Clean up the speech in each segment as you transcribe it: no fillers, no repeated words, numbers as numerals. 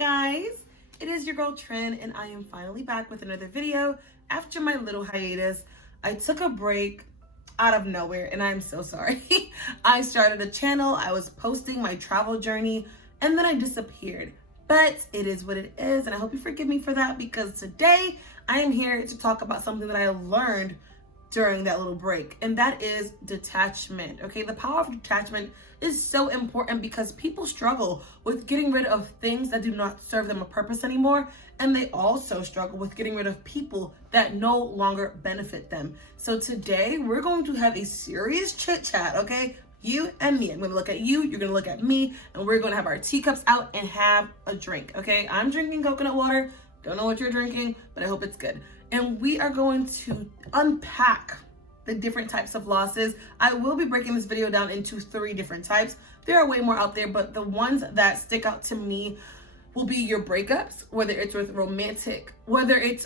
guys, it is your girl Trin, and I am finally back with another video after my little hiatus. I took a break out of nowhere and I'm so sorry. I started a channel, I was posting my travel journey, and then I disappeared. But it is what it is, and I hope you forgive me for that, because today I am here to talk about something that I learned during that little break, and that is detachment. Okay, the power of detachment is so important because people struggle with getting rid of things that do not serve them a purpose anymore, and they also struggle with getting rid of people that no longer benefit them. So today we're going to have a serious chit chat, okay? You and me. I'm gonna look at you, you're gonna look at me, and we're gonna have our teacups out and have a drink, okay? I'm drinking coconut water. Don't know what you're drinking, but I hope it's good. And we are going to unpack the different types of losses. I will be breaking this video down into 3 different types. There are way more out there, but the ones that stick out to me will be your breakups, whether it's a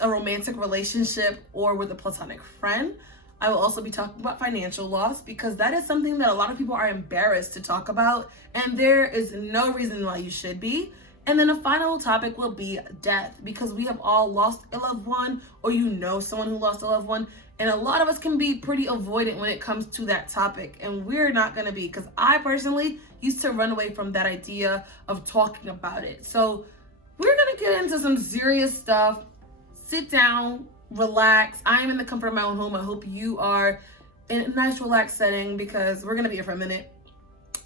romantic relationship or with a platonic friend. I will also be talking about financial loss, because that is something that a lot of people are embarrassed to talk about, and there is no reason why you should be. And then a final topic will be death, because we have all lost a loved one, or you know someone who lost a loved one, and a lot of us can be pretty avoidant when it comes to that topic, and we're not going to be, because I personally used to run away from that idea of talking about it. So we're going to get into some serious stuff. Sit down, relax. I am in the comfort of my own home. I hope you are in a nice relaxed setting, because we're going to be here for a minute.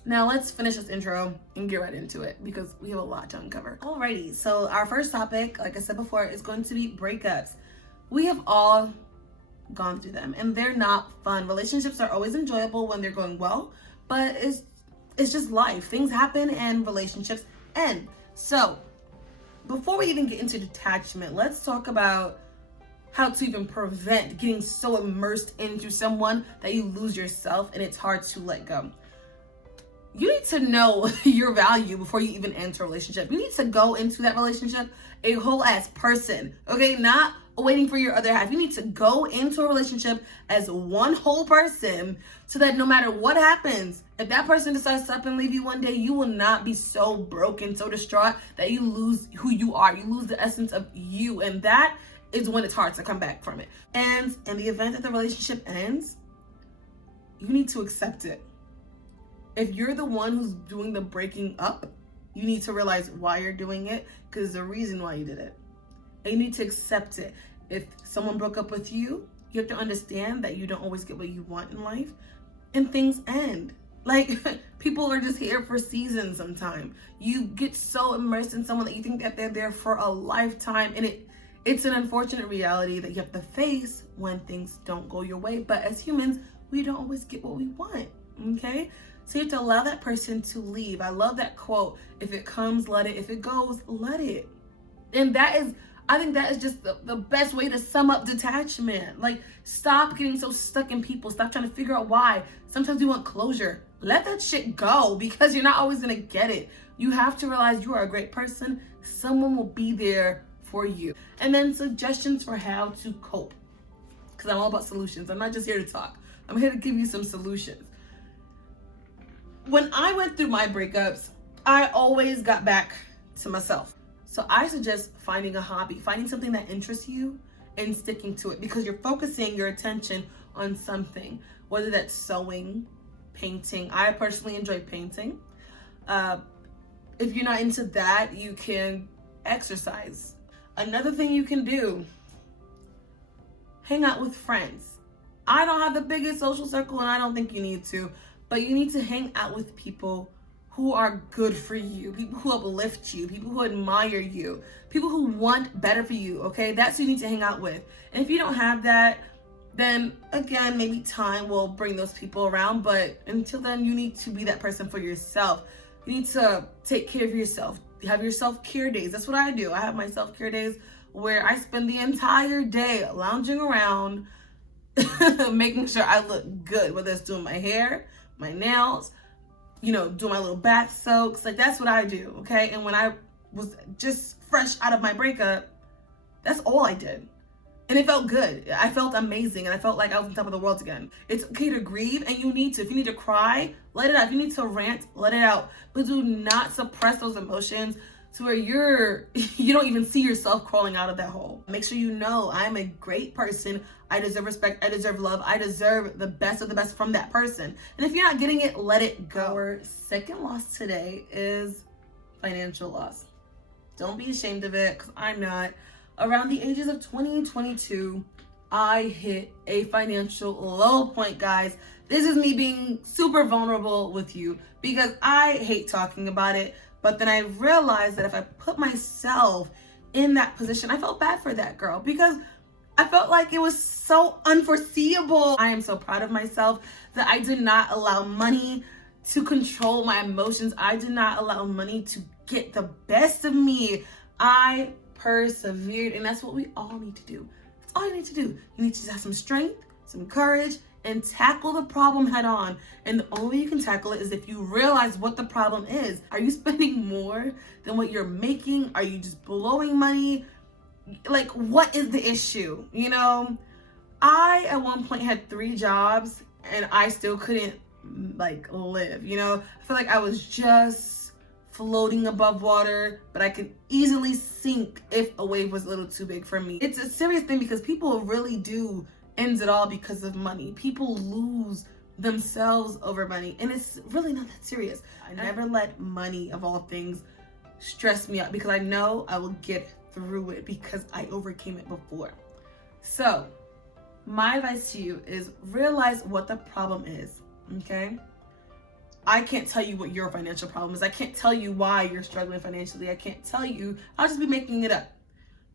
Now let's finish this intro and get right into it, because we have a lot to uncover. Alrighty, so our first topic, like I said before, is going to be breakups. We have all gone through them, and they're not fun. Relationships are always enjoyable when they're going well, but it's just life. Things happen and relationships end. So before we even get into detachment, let's talk about how to even prevent getting so immersed into someone that you lose yourself and it's hard to let go. You need to know your value before you even enter a relationship. You need to go into that relationship a whole ass person, okay? Not waiting for your other half. You need to go into a relationship as one whole person, so that no matter what happens, if that person decides to up and leave you one day, you will not be so broken, so distraught that you lose who you are. You lose the essence of you, and that is when it's hard to come back from it. And in the event that the relationship ends, you need to accept it. If you're the one who's doing the breaking up, you need to realize why you're doing it, because there's a reason why you did it. And you need to accept it. If someone broke up with you, you have to understand that you don't always get what you want in life, and things end. Like, people are just here for seasons sometimes. You get so immersed in someone that you think that they're there for a lifetime, and it's an unfortunate reality that you have to face when things don't go your way. But as humans, we don't always get what we want, okay? So you have to allow that person to leave. I love that quote. If it comes, let it. If it goes, let it. And I think that is just the best way to sum up detachment. Like, stop getting so stuck in people. Stop trying to figure out why. Sometimes you want closure. Let that shit go, because you're not always gonna get it. You have to realize you are a great person. Someone will be there for you. And then suggestions for how to cope, because I'm all about solutions. I'm not just here to talk. I'm here to give you some solutions. When I went through my breakups, I always got back to myself. So I suggest finding a hobby, finding something that interests you and sticking to it, because you're focusing your attention on something, whether that's sewing, painting. I personally enjoy painting. If you're not into that, you can exercise. Another thing you can do, hang out with friends. I don't have the biggest social circle, and I don't think you need to, but you need to hang out with people who are good for you, people who uplift you, people who admire you, people who want better for you, okay? That's who you need to hang out with. And if you don't have that, then again, maybe time will bring those people around, but until then, you need to be that person for yourself. You need to take care of yourself. Have your self-care days. That's what I do. I have my self-care days where I spend the entire day lounging around, making sure I look good, whether it's doing my hair, my nails, do my little bath soaks. Like, that's what I do, okay? And when I was just fresh out of my breakup, that's all I did. And it felt good. I felt amazing, and I felt like I was on top of the world again. It's okay to grieve, and you need to. If you need to cry, let it out. If you need to rant, let it out. But do not suppress those emotions. to where you don't even see yourself crawling out of that hole. Make sure you know I'm a great person. I deserve respect. I deserve love. I deserve the best of the best from that person. And if you're not getting it, let it go. Our second loss today is financial loss. Don't be ashamed of it, because I'm not. Around the ages of 20 and 22, I hit a financial low point, guys. This is me being super vulnerable with you because I hate talking about it. But then I realized that if I put myself in that position, I felt bad for that girl because I felt like it was so unforeseeable. I am so proud of myself that I did not allow money to control my emotions. I did not allow money to get the best of me. I persevered, and that's what we all need to do. That's all you need to do. You need to have some strength, some courage, and tackle the problem head on. And the only way you can tackle it is if you realize what the problem is. Are you spending more than what you're making? Are you just blowing money? Like, what is the issue? You know, I at one point had 3 jobs and I still couldn't like live. You know, I feel like I was just floating above water, but I could easily sink if a wave was a little too big for me. It's a serious thing because people really do end it all because of money. People lose themselves over money, and it's really not that serious. I never let money, of all things, stress me out because I know I will get through it because I overcame it before. So my advice to you is realize what the problem is, okay? I can't tell you what your financial problem is. I can't tell you why you're struggling financially. I can't tell you. I'll just be making it up.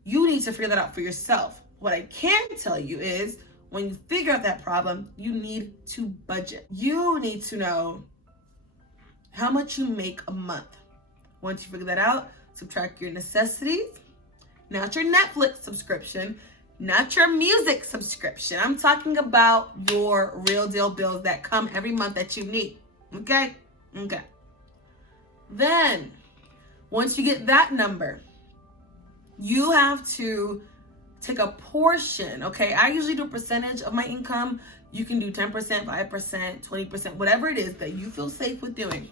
You need to figure that out for yourself. What I can tell you is when you figure out that problem, you need to budget. You need to know how much you make a month. Once you figure that out, subtract your necessities, not your Netflix subscription, not your music subscription. I'm talking about your real deal bills that come every month that you need. Okay? Okay. Then, once you get that number, you have to take a portion, okay? I usually do a percentage of my income. You can do 10%, 5%, 20%, whatever it is that you feel safe with doing.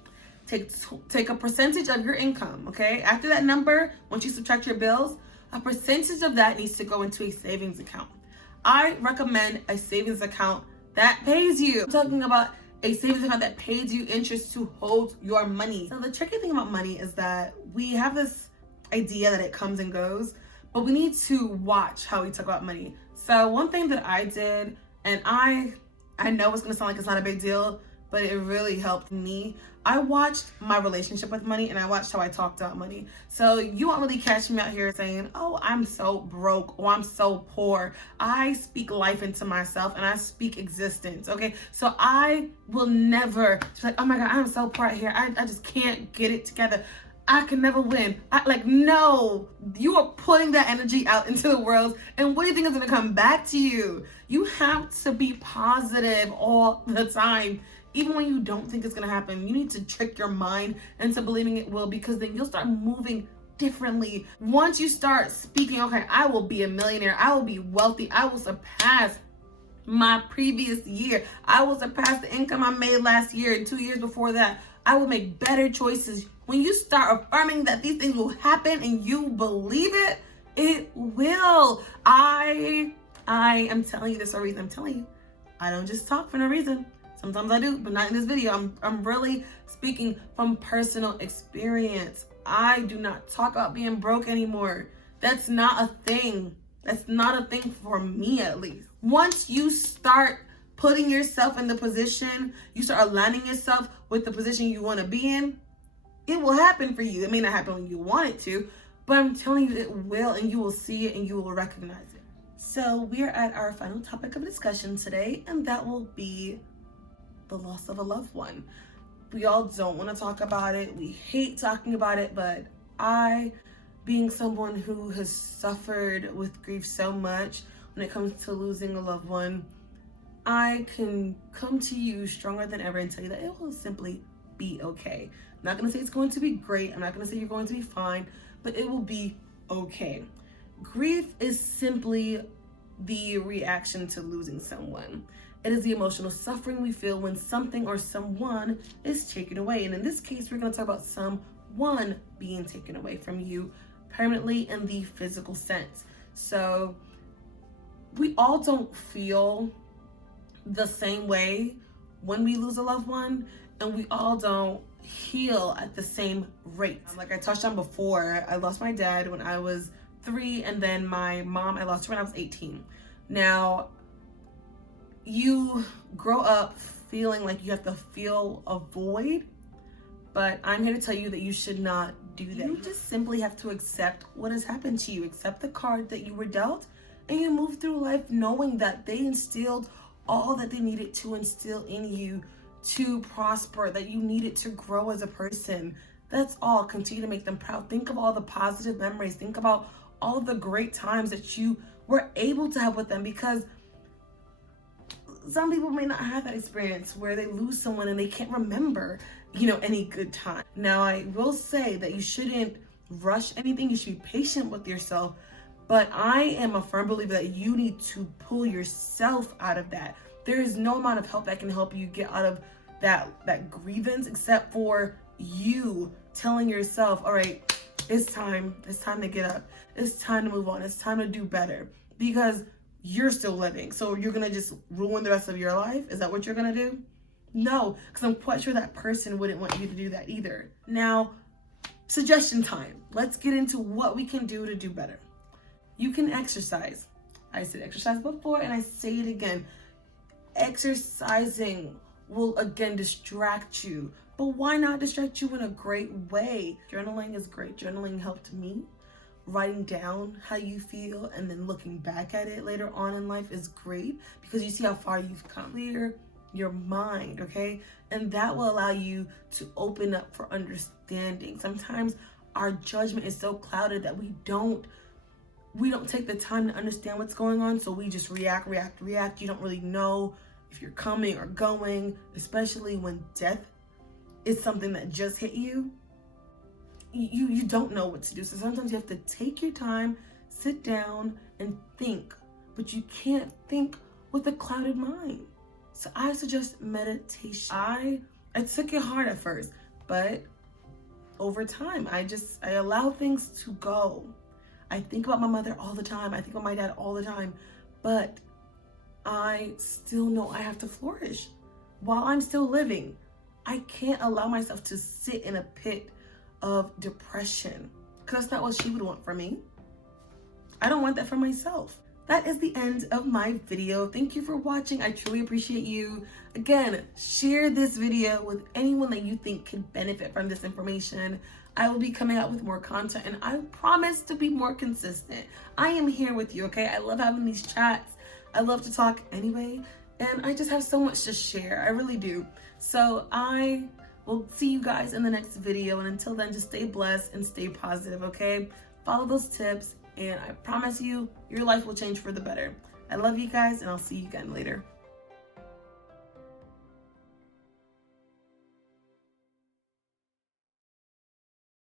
Take a percentage of your income, okay? After that number, once you subtract your bills, a percentage of that needs to go into a savings account. I recommend a savings account that pays you. I'm talking about a savings account that pays you interest to hold your money. So the tricky thing about money is that we have this idea that it comes and goes, but we need to watch how we talk about money. So one thing that I did, and I know it's gonna sound like it's not a big deal, but it really helped me. I watched my relationship with money and I watched how I talked about money. So you won't really catch me out here saying, oh, I'm so broke or I'm so poor. I speak life into myself and I speak existence, okay? So I will never be like, oh my God, I'm so poor out here. I just can't get it together. I can never win. No, you are putting that energy out into the world, and what do you think is gonna come back to you? You have to be positive all the time. Even when you don't think it's gonna happen, you need to trick your mind into believing it will, because then you'll start moving differently. Once you start speaking, okay, I will be a millionaire, I will be wealthy, I will surpass my previous year, I will surpass the income I made last year and 2 years before that, I will make better choices. When you start affirming that these things will happen and you believe it, it will. I am telling you this for a reason. I'm telling you, I don't just talk for no reason. Sometimes I do, but not in this video. I'm really speaking from personal experience. I do not talk about being broke anymore. That's not a thing. That's not a thing for me, at least. Once you start putting yourself in the position, you start aligning yourself with the position you want to be in, it will happen for you. It may not happen when you want it to, but I'm telling you it will, and you will see it and you will recognize it. So we are at our final topic of discussion today, and that will be the loss of a loved one. We all don't want to talk about it. We hate talking about it, but I, being someone who has suffered with grief so much when it comes to losing a loved one, I can come to you stronger than ever and tell you that it will simply be okay. I'm not gonna say it's going to be great. I'm not gonna say you're going to be fine, but it will be okay. Grief is simply the reaction to losing someone. It is the emotional suffering we feel when something or someone is taken away. And in this case, we're gonna talk about someone. one being taken away from you permanently in the physical sense. So we all don't feel the same way when we lose a loved one, and we all don't heal at the same rate. Like I touched on before, I lost my dad when I was 3, and then my mom, I lost her when I was 18. Now, you grow up feeling like you have to fill a void, but I'm here to tell you that you should not do that. You just simply have to accept what has happened to you, accept the card that you were dealt, and you move through life knowing that they instilled all that they needed to instill in you to prosper, that you needed to grow as a person. That's all. Continue to make them proud. Think of all the positive memories. Think about all of the great times that you were able to have with them, because some people may not have that experience where they lose someone and they can't remember, any good time. Now, I will say that you shouldn't rush anything. You should be patient with yourself. But I am a firm believer that you need to pull yourself out of that. There is no amount of help that can help you get out of that grievance, except for you telling yourself, all right, it's time to get up. It's time to move on. It's time to do better, because you're still living. So you're going to just ruin the rest of your life? Is that what you're going to do? No, because I'm quite sure that person wouldn't want you to do that either. Now, suggestion time. Let's get into what we can do to do better. You can exercise. I said exercise before, and I say it again. Exercising will again distract you, but why not distract you in a great way? Journaling is great. Journaling helped me. Writing down how you feel and then looking back at it later on in life is great, because you see how far you've come. Clear your mind, okay? And that will allow you to open up for understanding. Sometimes our judgment is so clouded that we don't take the time to understand what's going on, so we just react. You don't really know if you're coming or going, especially when death is something that just hit you. You don't know what to do. So sometimes you have to take your time, sit down and think, but you can't think with a clouded mind. So I suggest meditation. I took it hard at first, but over time, I allow things to go. I think about my mother all the time. I think about my dad all the time, but I still know I have to flourish while I'm still living. I can't allow myself to sit in a pit of depression, because that's not what she would want for me. I don't want that for myself. That is the end of my video. Thank you for watching. I truly appreciate you. Again, share this video with anyone that you think could benefit from this information. I will be coming out with more content, and I promise to be more consistent. I am here with you, okay? I love having these chats. I love to talk anyway, and I just have so much to share. I really do. So I will see you guys in the next video, and until then, just stay blessed and stay positive, okay? Follow those tips, and I promise you, your life will change for the better. I love you guys, and I'll see you again later.